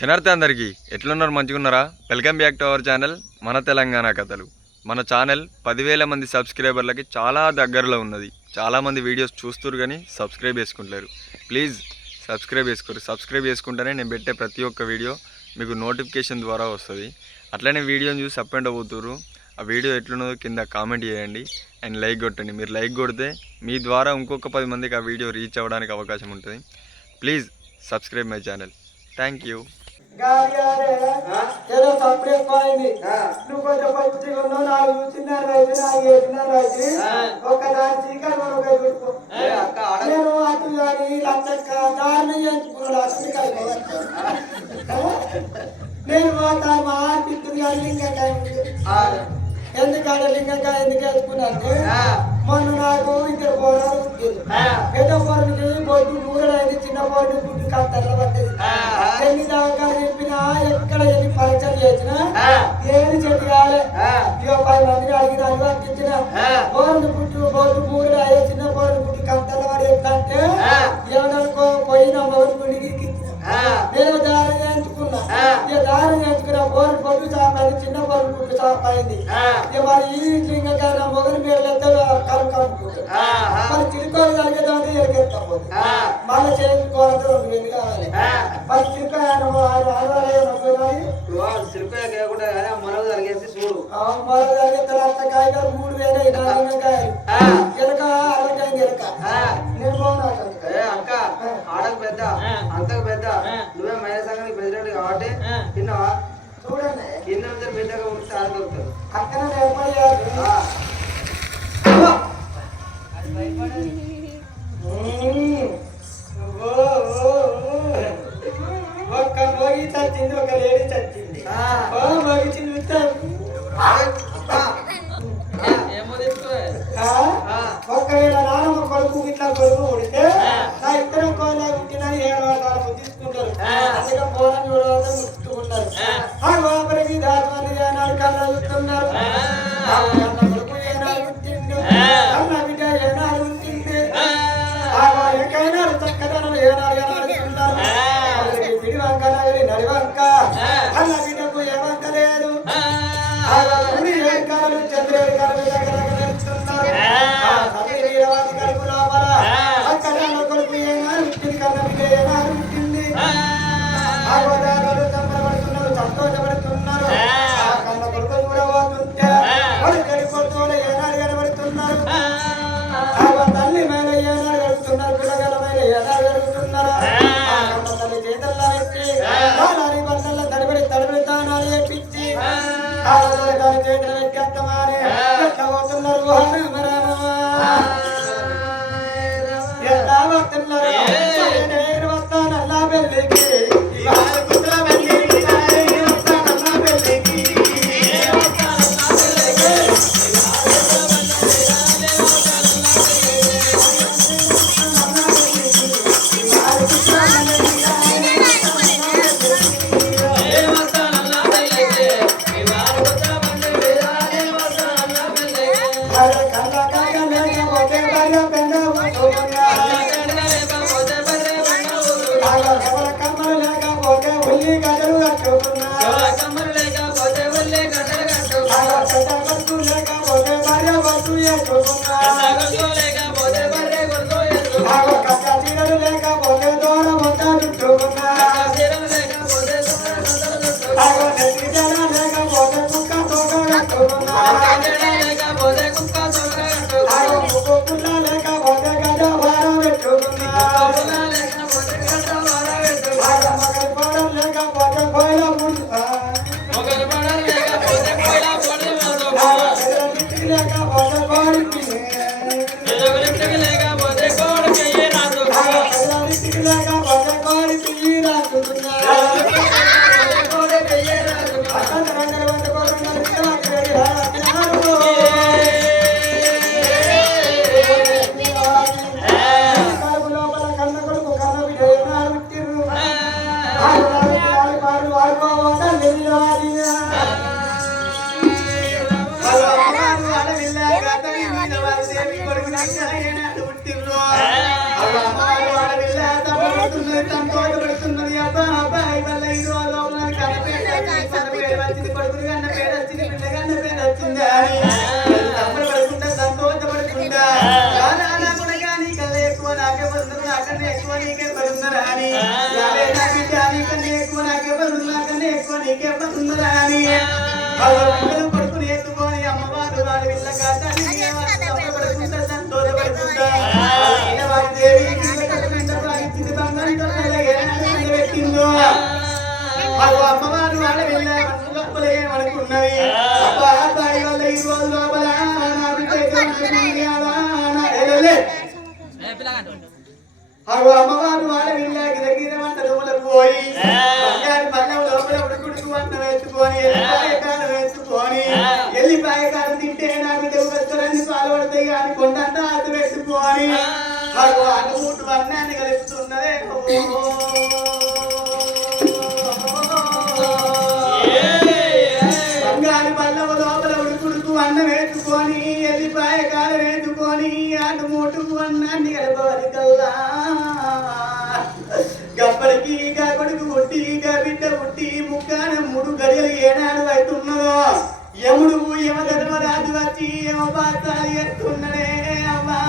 శనార్థి అందరికీ ఎట్లున్నారు? మంచిగున్నారా? Welcome back to our channel మన తెలంగాణ కథలు. మన ఛానల్ 10,000 మంది సబ్స్క్రైబర్లకి చాలా దగ్గరలో ఉన్నది. చాలామంది వీడియోస్ చూస్తున్నారు కానీ సబ్స్క్రైబ్ చేసుకుంటారు. ప్లీజ్ సబ్స్క్రైబ్ చేసుకోరు. సబ్స్క్రైబ్ చేసుకుంటేనే నేను పెట్టే ప్రతి ఒక్క వీడియో మీకు నోటిఫికేషన్ ద్వారా వస్తుంది. అట్లనే వీడియోని చూసి అప్ అండ్ అవుతున్నారు. ఆ వీడియో ఎట్లున్నదో కింద కామెంట్ చేయండి అండ్ లైక్ కొట్టండి. మీరు లైక్ కొడితే మీ ద్వారా ఇంకొక 10 మందికి ఆ వీడియో రీచ్ అవ్వడానికి అవకాశం ఉంటుంది. Please subscribe my channel. Thank you. ఏదో తప్పుడు ఎక్కువైంది. నువ్వు కొంచెం పచ్చిగా ఉన్నావు. నాకు చూసినారు అయితే నాకు వేసినారు అయితే ఒకదాని చీకటి నేను అటు కానీ లచ్చక్క దారిని ఎంచుకున్నాడు. అసలు నేను మా అనిపిస్తుంది కానీ లింగకాయ ఎందుకంటే లింగకాయ ఎందుకు వేసుకున్నాను. మొన్న నాకు ఇద్దరు పోరాలు పెద్ద పోరునికి బొడ్డు నూరడైంది, చిన్న పోరుని గుడ్డు కట్టల పడ్డది. ఎన్ని దాకా చెప్పినా ఎక్కడ ఎన్ని పరీక్షలు చేసినా ఏది చెట్టు కాలే. ఇక 10 మందిని అడిగిన అనిపించిన పోరుని గుడ్డు బొడ్డు నూరడాయి, చిన్న పోరుని గుడ్డు కట్టల పడి ఎట్లా అంటే ఏమనుకో పోయిన మొదటి గుడికి నేను దారి ఎంచుకున్నా. ఇక దారి ఎంచుకున్నా పోరు బొడ్డు చాపైంది, చిన్న పోరుని గుడ్డు చాపైంది. ఇక మరి ఈ లింగకాయ మొగలి మీద మరి చిరుకోలు కలిగేదాన్ని ఎరిగెత్తపోతుంది. మళ్ళీ చేయించుకోవాలంటే 2,000 కావాలి. మరి చిరుకాయ చిరుకాయ కాకుండా మనకు కలిగేసి చూడు. మనకు కలిగేస్తారు. అత్తకాయలు 3,000 కాయలు ఎలక 60 ఎలక. నేను బాగున్నా అక్క ఆడకు పెద్ద అంతకు పెద్ద నువ్వే మైనస్ సంఘానికి ప్రెసిడెంట్ కాబట్టి తిన్నావా? చూడండి కింద పెద్దగా ఉంటే ఆడ దొరుకుతారు. అక్కడ ఏర్పడేయాలి. ఒక్క మోగి చచ్చింది, ఒక లేడీ చచ్చింది. మోగిచ్చింది ఒక్కవేళ నానమ్మ కొడుకు ఇట్లా కొడుకు ఉడితే నా ఇద్దరు కోలా పుట్టినని 7 వారాలు తీసుకుంటారు. అందుకే పోరం చూడవద్ద ముట్టుకుంటారు. ఆ లోపలికి దాని ఏనాడు కళ్ళ చూస్తున్నారు. కొడుకు ఏనాడు పుట్టిండు, అన్న బిడ్డ ఏనాడు పుట్టింది. ఎక్కడైనా చక్కదనం ఏనాడు కనబడుతున్నారు. పిడి వంక నడివంక అన్న బిడ్డకు ఏ వంక లేదు. చంద్రుడి కలుపు కలుపు లోపల అక్కడ కొడుకు ఏనాడు పుట్టింది, కన్న బిడ్డ ఏనాడు పుట్టింది. సంబరపడుతున్నారు, సంతోషపడుతున్నారు. కన్న కొడుకు కూడా పోతుంటే కొడుకడి కొడుకులు ఏనాడు కనబడుతున్నారు. తల్లి మేల ఏనాడు గడుపుతున్నారు, పిల్లగల మేల ఏనాడు గడుపుతున్నారు. కన్న తల్లి చేతల్లో ఎత్తి దాని బండల్లో తడిబడి తడిబడి తానాలు వేపించి దాని చేతులు ఎక్కేస్తామని ఎట్లా పోతున్నారు. ఎట్లా పోతున్నారు. నేను వస్తానల్లా పెళ్ళికి సంతోషపడుతున్నది. అబ్బాయి వల్ల వచ్చిందా అని సంబరపడుకుంటా సంతోషపడుకుంటా కూడా కానీ కళ్ళ ఎక్కువ నాకే పడుతున్నారు నాకన్నా ఎక్కువ నీకే పడుతున్నారా అని నా బిడ్డ నీకన్నా ఎక్కువ నాకే పడుతుంది నాకన్నా ఎక్కువ నీకే పడుతున్నారా అని పిల్లలు పడుకుని ఎత్తుకొని అమ్మవారు వాడి వెళ్ళగా సంబరపడుకుంటా సంతోషపడుకుంటా దేవి ఇచ్చింది బంగారు పెట్టిందో అమ్మవారు వాడ వెళ్ళా లోపలే అనుకున్నది అబ్బాయి వల్ల ఈ రోజు లోపల అమ్మవారు వాడ వెళ్ళా గిరగిర వంట లోపల పోయి బంగారు పళ్ళం లోపల ఉడుకుడుకు వంట వేసుకొని ఎల్లిపాయకారం వేసుకొని ఎల్లిపాయకారం తింటే నాకు దేవుని పాల్పడతాయి కానీ కొండంత ఆకు వేసుకొని అనుకుంటూ అన్నాన్ని కలుపుతున్నదే బంగారు పళ్ళవ లోపల ఉడుకుడుకు అన్నం వేసుకొని ఎల్లిపాయ కాలు వేసుకొని అటు మూటుకు అన్నాన్ని కలపవాలి కల్లా గప్పడికి గా కొడుకు పుట్టి గా బిడ్డ పుట్టి ముక్కాన 3 గడియలు ఏనాడు అవుతున్నదో యముడు యమ ధర్మరాజు వచ్చి యమ పాత్రాలు ఎత్తున్నడే అమ్మా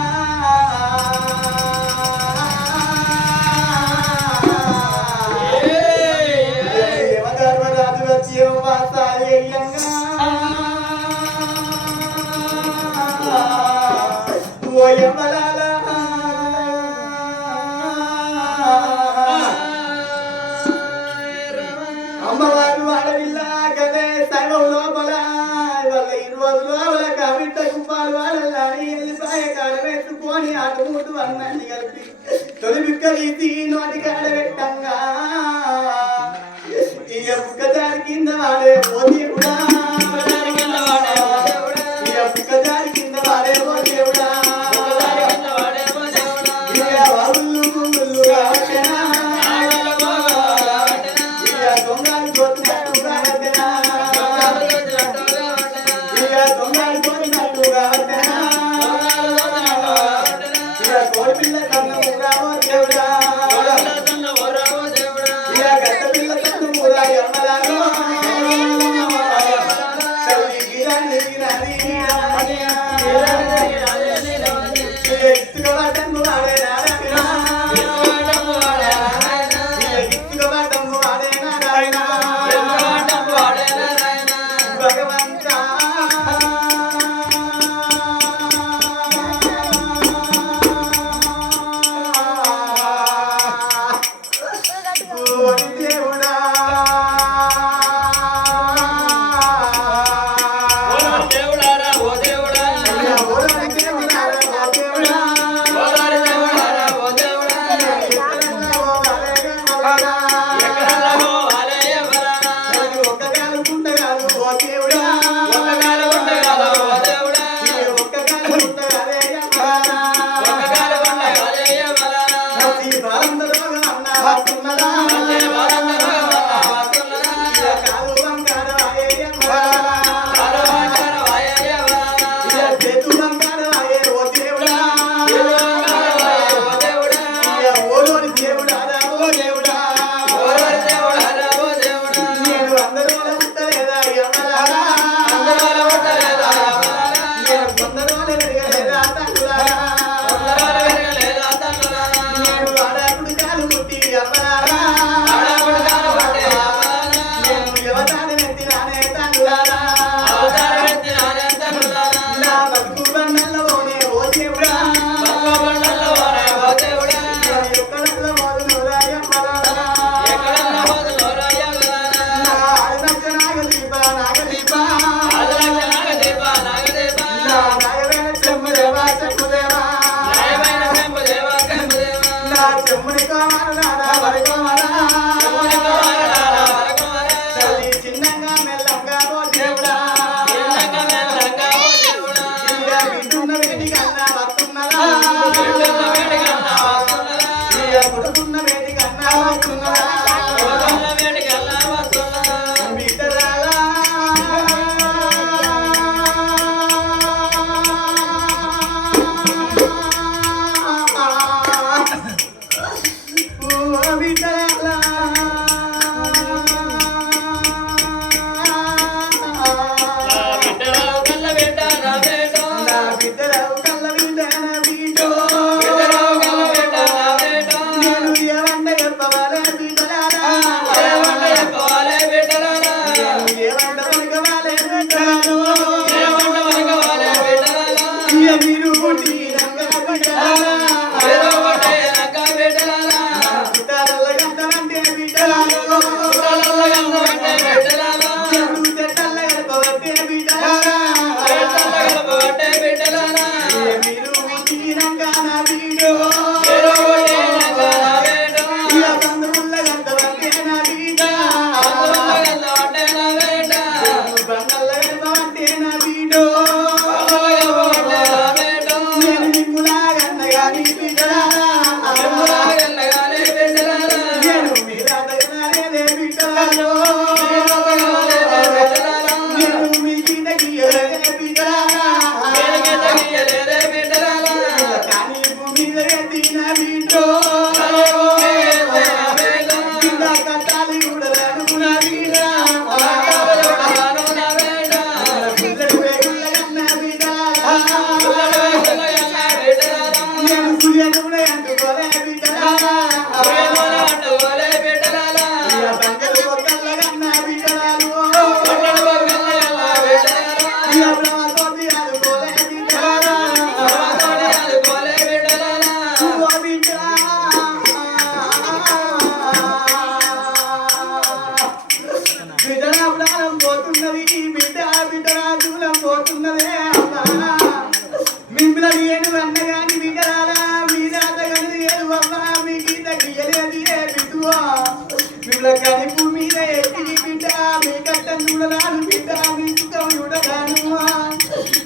అమ్మవారు వాడవిల్లా గదే సర్వం లోపల వాళ్ళ 20 లోపల కవిటకు పాలు వాళ్ళని ఎల్లిపాయ కాడ వేసుకొని అటుముటు అన్నాన్ని కలిపి తొలి బిక్కలీసి నోటి కాడ పెట్టంగా ఇక బుక్కదారి కింద వాడే ఓ దేవుడా ఇక బుక్కదారి కింద వాడే ఓ దేవుడా ఇక వాళ్ళు గుళ్ళుగా వచ్చనా ఇక దొంగలు కొట్టినట్టుగా వచ్చనా ఇక దొంగలు కొట్టినట్టుగా వచ్చనా ఇక కోడిపిల్ల కన్నుగా ఓ దేవుడా ఇక గడ్డ పిల్ల కన్నుగా అమ్మలాగా నేను మీ గీతకి బిడ్డలారా కానీ భూమి మీద ఎత్తిన బిడ్డో కింద కట్టాలి కూడా అనుకున్న బిడ్డ పిల్లలు వేగుళ్ళన్న బిడ్డ నేను సూర్యనుడే అంటుకోలే బిడ్డలారా బంగారు ఒక్కళ్ళగన్న బిడ్డలారు బ్రహ్మతోటి అనుకోలే బిడ్డలారా బిడ్డ ప్రాణం పోతున్నది బిడ్డ దూరం పోతున్నదే అమ్మా మిమ్మల్ని ఏడు అన్నగాని బిడ్డరాలా మీ నాన్నగాని ఏడు అమ్మ మీ గీత గీయలేదు ఏ బిడ్డువా మిమ్మల్ని కనిపు మీద ఎత్తి బిడ్డ మీ కట్టం చూడరాను బిడ్డ మీ సుఖం చూడరాను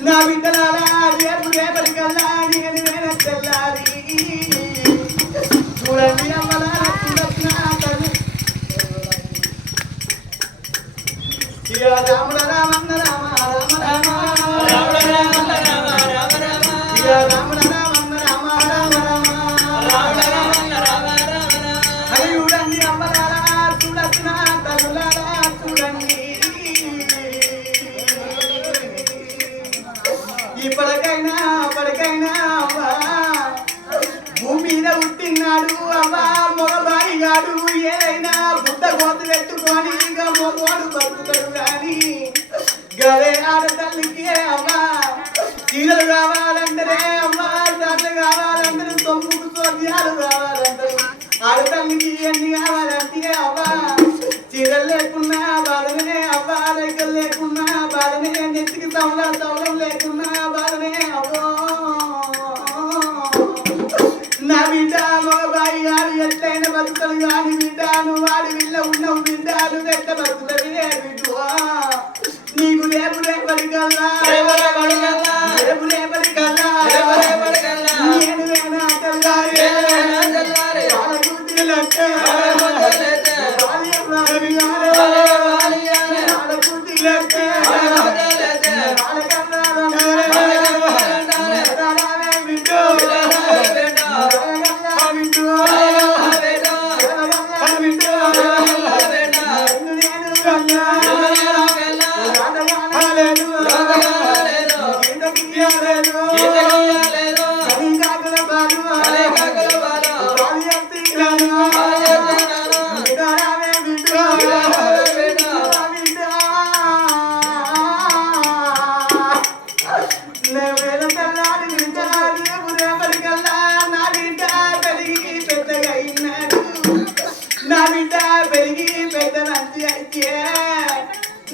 నా బిడ్డరాలా రేపటికల్లా నేను తెల్లారి చూడండి అమ్మలా రామ రామ రామ రామ రామ చూడండి అమ్మలారా చూడచ్చిన తల్లులారా చూడండి ఇప్పటికైనా అప్పటికైనా అవ్వా భూమి మీద పుట్టినాడు అవ్వా మగబాయి గాడు ఏదైనా బుద్ధ కోత పెట్టుకొని ఇక మగవాడు బతుకుతాడు కానీ గరే ఆడతల్లికి అవ్వా చీరలు కావాలంటే అమ్మా దాంట్లో కావాలంటే తొమ్ముకు సోద్యాలు కావాలంటారు ఆడతల్లికి ఎన్ని కావాలంటే అవ్వా చీరలు లేకున్నా బాధనే అవ్వా రేఖలు లేకున్నా బాధనే నెత్తికి తవలం లేకున్నా బాధనే అవ్వో నా బిడ్డ మగబాయి గారు ఎట్లయినా బతుకుతాడు కానీ బిడ్డ నువ్వు వాడి వీళ్ళ ఉన్నావు బిడ్డ నువ్వు ఎట్లా బతుకుతాడు ఏ బిడ్డువా నీకు రేపు రేపటికల్లా రేపు రేపటికల్లా నేను వేనా తెల్లారే నా బిడ్డ పెరిగి పెద్ద మంచి అయితే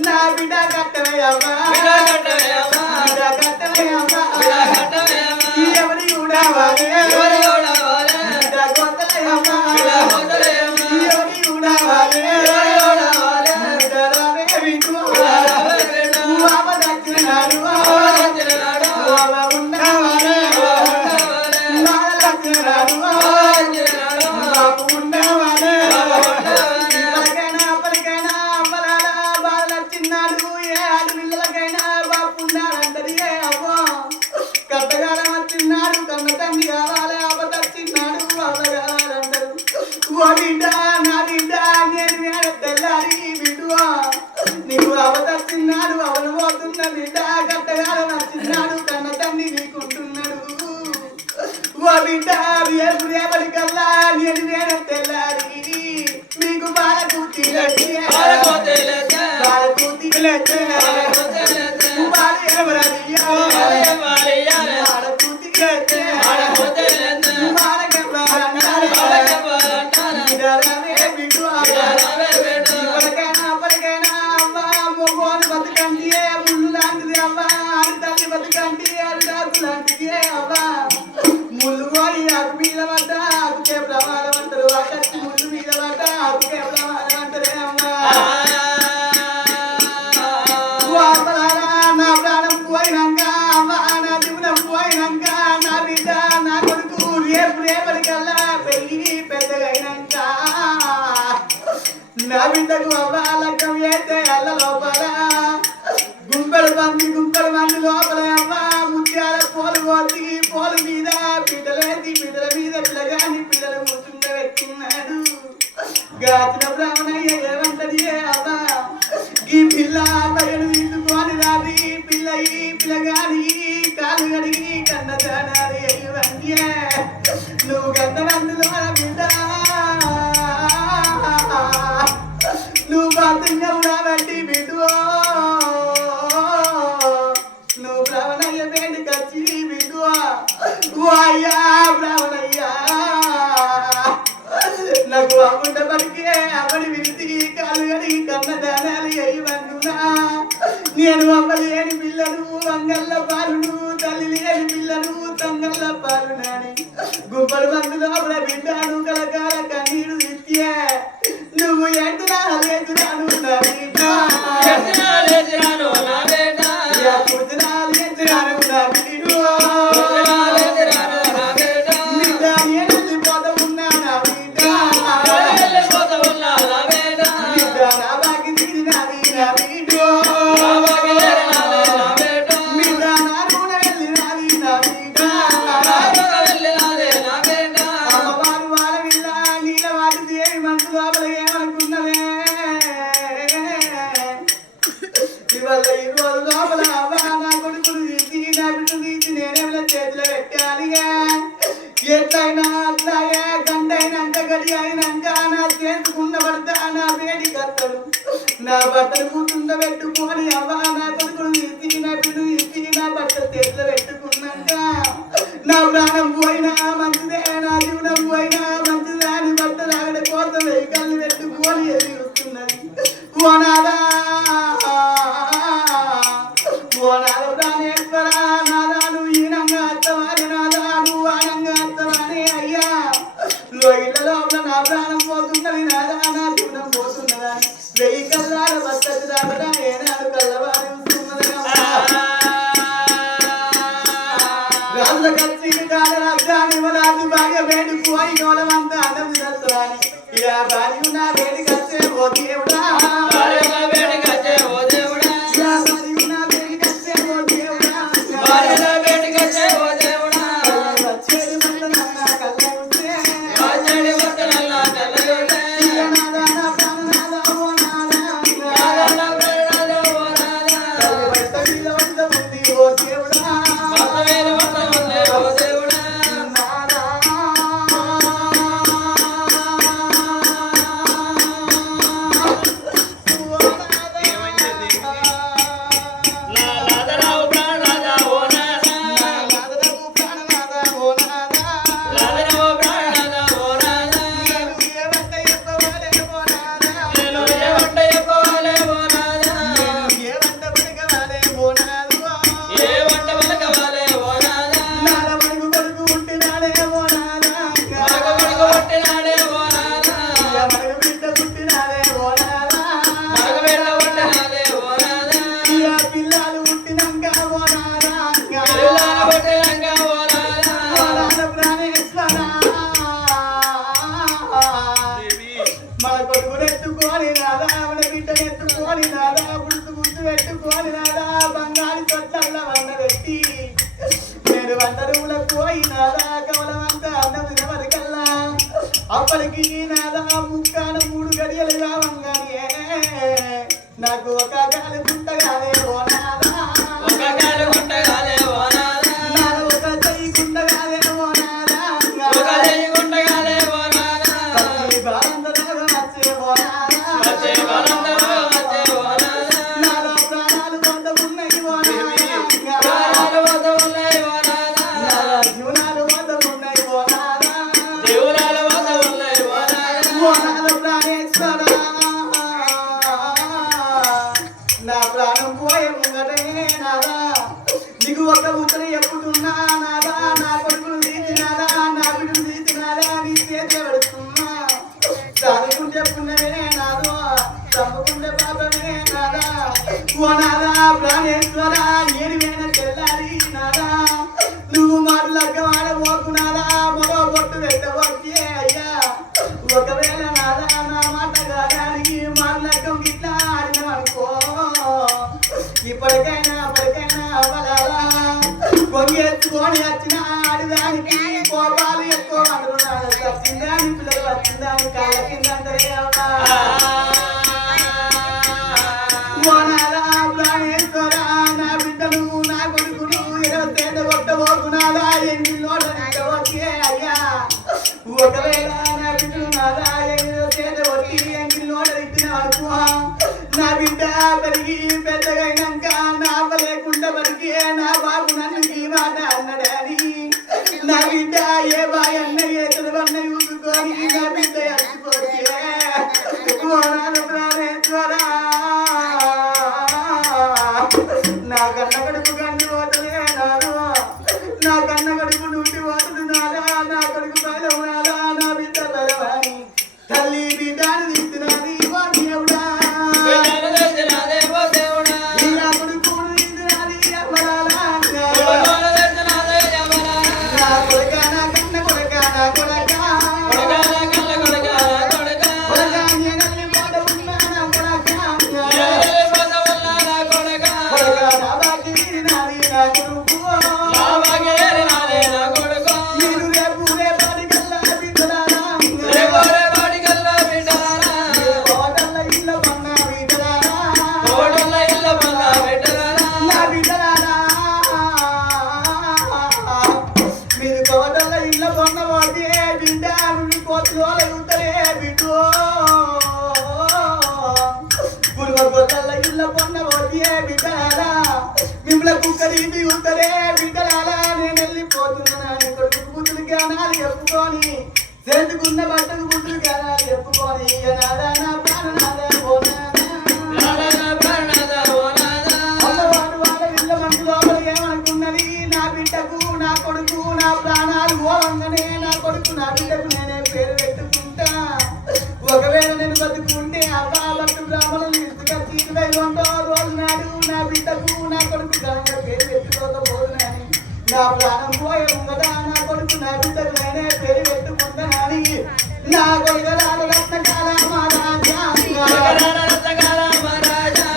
నా బిడ్డ కట్టవయ్యమ్మా ఎవరి కూడా నీకు అవతచ్చిన్నాడు అవలు పోతున్న బిడ్డ గట్టగాడ నచ్చిన్నాడు కన్న తండ్రి నీకుంటున్నాడు ఓ బిడ్డ రేపు రేపటికల్లా నేను వేరే తెల్లారి మీకు బాగా కూర్చీలే బతుకంటే ముళ్ళు లాంటిది అవ్వా ఆడతాన్ని బతుకంటే ఆడదాకు లాంటిది అవ్వా ముళ్ళు పోయి ఆకు మీద పడ్డ ఆకుకే ప్రమాదం అంటారు ఆ కత్తి ముళ్ళు మీద పడ్డ ఆకుకే ప్రమాదం అంటారే అమ్మా నా ప్రాణం పోయినాక అమ్మా నా జీవనం పోయినాక బిడ్డకు అవ్వాలకం అయితే అల్ల లోపల గుంపెడు మంది లోపల అవ్వ ముత్యాల పోలు కోసి పోలు మీద పిల్లలేసి పిల్లల మీద పిల్లగాని పిల్లలు కూర్చుండబెట్టుకున్నాడు. గాచిన బ్రాహ్మణయ్య ఏమంటది అవ్వ ఈ పిల్ల బయలు తీసుకొని రాది పిల్లగాని కాలు కడిగి కన్నదానాలు ఇవన్నీ నువ్వు గంటమందులో బిడ్డ నువ్వు బాధ్యంగా కాబట్టి బిడ్డు నువ్వు బ్రాహ్మణయ్య వేడి కచ్చి బిడ్డు అయ్యా బ్రాహ్మణయ్యా నాకు అమ్ముంట పడికే అమ్మడి విరిచి కాలు కడిగి కన్నదానాలు ఇవన్నునా నేను అమ్మలేని పిల్లలు అంగళ్ళ పాలును తల్లి లేని పిల్లలు తంగళ్ళ పాలు నాని గుంపలు మందులో బిడ్డను కలకాల కన్నీరు ఇచ్చే నువ్వు ఎదురాను నా బిడ్డ ఎట్లయినా అట్లాగే గంటైనంత గడి అయినాక నా చేసుకున్న భర్త నా వేడి కత్తడు నా భర్తను కూతుండ పెట్టుకొని అవ్వ నా కొడుకును తీసి నా బిడ్డను తీసి నా భర్త చేతిలో పెట్టుకున్నాక నా ప్రాణం పోయినా మంచిదే నా జీవనం పోయినా మంచిదే అని భర్త రాగడ కోసం వెహికల్ని పెట్టుకొని ఎదురుస్తున్నది ఓనాదా ఓనాద ప్రాణేశ్వర నాదాను ఈనంగా అత్తవారి నాదాను ఆనంగా అత్తవారి అయ్యా ఇళ్ళ లోపల నా ప్రాణం పోతున్నది నాదా నా జీవనం పోతున్నదా వెయ్యి కల్లాల బద్దకు దాకా ఏనాడు కల్లవారి రాజుల కచ్చి కాల రాజాని రాజు బాగా వేడుకోయి గోళమంతా అన్నం చేస్తాని ఇక భార్య నా వేడి కచ్చే ఓ దేవుడా అప్పటికి నాదా ముక్కాన 3 గడియలు కావంగానే నాకు ఒక కాలు గుంటగానే ఓ నాదా ఒక కాలు గుంటగానే ఓ నాదా నాదా ఒక చెయ్యి గుంటగానే ఓ నాదా ఒక చెయ్యి గుంటగానే ఓ నాదా ఈ బాలందరూ వచ్చే ఓ నాదా వచ్చే బాలందరూ వచ్చే ఓ నాదా నాదా ప్రాణాలు వద్ద ఉన్నాయి ఓ నాదా ప్రాణాలు వద్ద ఉన్నాయి ఓ నాదా నాదా జీవనాలు వద్ద ఉన్నాయి ఓ నాదా జీవనాలు వద్ద ఉన్నాయి ఓ నాదా ఓ నాదా ప్రాణేశ్వర నా ప్రాణం పోయే ముంగటే నాదా నీకు ఒక ముద్ర చెప్పుతున్నా నాదా నా కొడుకును తీసినాదా నా బిడ్డను తీసినాదా నీ చేతి పెడుతున్నా చదువుకుంటే చెప్పుకున్నవే నాదో చంపుకుంటే పాపమే నాదా ఓ నాదా ప్రాణేశ్వర ఏడివేన తెల్లారి నాదా నువ్వు మాటలక్క వాడబోకు నాదా మరో బొట్టు పెట్టవచ్చే అయ్యా ఒకవేళ నాదా నా మాట గాడానికి మాటల ఇప్పటికైనా అవలాలా కొంగెత్తుకొని వచ్చిన ఆడిదానికి కోపాలు ఎక్కువ అంటున్నాడు వచ్చిందాని పిల్లలు వచ్చిందాని కాళ్ళ కింద అంటారే అమ్మా ఓనాలా ప్రాణేశ్వరా నా బిడ్డను నా కొడుకును ఎడతేట కొట్టబోకున్నాదా ఎంగిల్లో వచ్చే అయ్యా ఒకవేళ నా బిడ్డను నాదా ఎడతేట వచ్చి ఎంగిల్లో ఇచ్చిన అనుకో నా బిడ్డ పెరిగి పెద్దగైనాక నాప లేకుండా బతికి నా బాబు నన్ను ఈ మాట అన్నాడని నా బిడ్డ ఏ బాయ్ అన్న ఏ చదువన్న చూసుకొని నా బిడ్డ అచ్చిపోతే ప్రాణేశ్వరా నా కన్న కడుపు కన్ను పోతలే నాడు నా కన్న కడుపు నుండి పోతుడు నాదా నా కొడుకు బలవాడా నా బిడ్డ బలవాణి తల్లి బిడ్డను తీస్తున్నది ఓ దేవుడా నా కొడుకు తీస్తున్నది అమ్మలాలా నా కొడుక నా కన్న కొడుక నా కొడుక నేనల్లి పోత ఉన్నా నా కొడుక మిమ్మల్ని కుక్కడి ఉంటరే బిడ్డలాలా నేను వెళ్ళిపోతున్నాను కొడుకు బుద్ధులు జ్ఞానాలు చెప్పుకొని చేతుకున్న బట్టకు బుద్ధులు జ్ఞానాలు చెప్పుకొని నాదా నా ప్రాణనాదా అమ్మవాడు వాళ్ళ ఇళ్ళ మనసు లోపల ఏమనుకున్నది నా బిడ్డకు నా కొడుకు నా ప్రాణాలు పోవంగానే నా కొడుకు నా బిడ్డకు నేనే పేరు పెట్టుకుంటా ఒకవేళ నేను బతుకుంటే అవ్వా భక్తు బ్రాహ్మణులు తీసుకొచ్చి 20 రోజు నాడు నా బిడ్డకు నా కొడుకు ఘనంగా పేరు పెట్టుకోకపోదునని నా ప్రాణం పోయే ఉంగదా నా కొడుకు నా బిడ్డకు నేనే పేరు పెట్టుకుంటానని నా కొడుకు రత్నకాల మహారాజా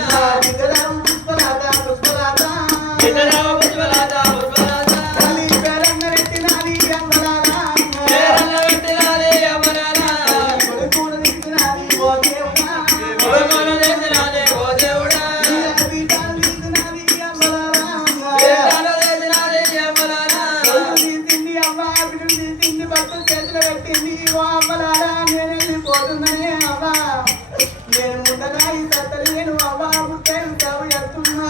నా బిడ్డరావు పుష్పరాజా తల్లి పేరంగా పెట్టినాది అమ్మలాలా కొడుకును తీసినాది ఓ దేవుడా నేను ముందగా ఈ సత్తలేను అవ్వా పుట్టేను చావు ఎత్తున్నా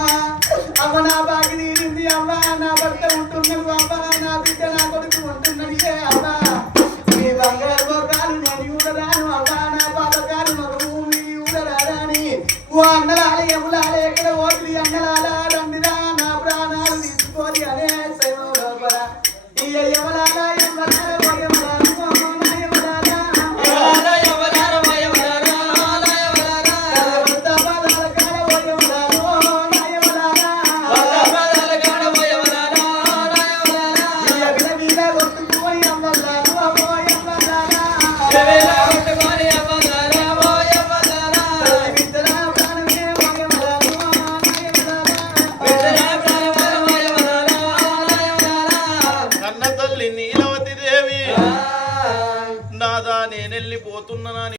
అవ్వ నా బాగి తీరింది అవ్వా నా భర్త ఉంటున్నాడు అవ్వా నా బిడ్డ నా కొడుకు ఉంటున్నది అవ్వా మీ బంగారు గోకాలు నేను ఊడరాను అవ్వా నా పాపకాలు మగము మీ ఊడరాని ఓ అన్నలాలే ఎములాలే